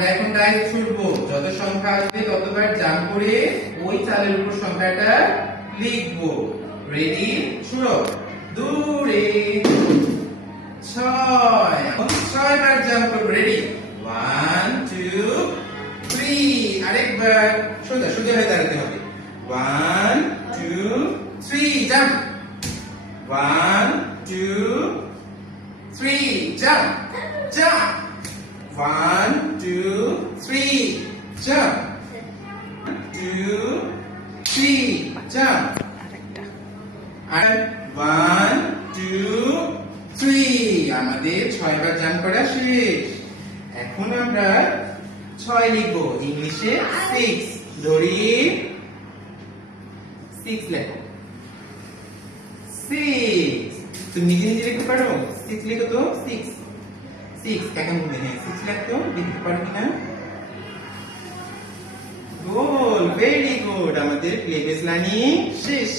আমরা এখন ডাইস ছুড়বো, যত সংখ্যা আসবে ততবার জাম্প করে ওই চালের উপর সংখ্যাটা লিখবো। রেডি, ছুড়ো। দূরে 6, 6 বার জাম্প করবো। রেডি, 1 2 3, আরেকবার সোজা সোজা হয়ে দাঁড়াতে হবে। 1 2 3, jump. 1 2 3, jump jump. 1 2 3, jump. 2 3, jump. And 1 2 3, আমাদের 6 বার জাম্প করা শেষ। এখন আমরা 6 লিখবো, ইংলিশে 6। ধরি 6 লেখো। 6, তুমি নিজে নিজে লিখতে পারো? 6 লিখো তো। 6 6 কাকে মনে হয় 6 লিখতো, লিখতে পারো কিনা? গোল, ভেরি গুড। আমাদের প্লে বেস লার্নিং শেষ।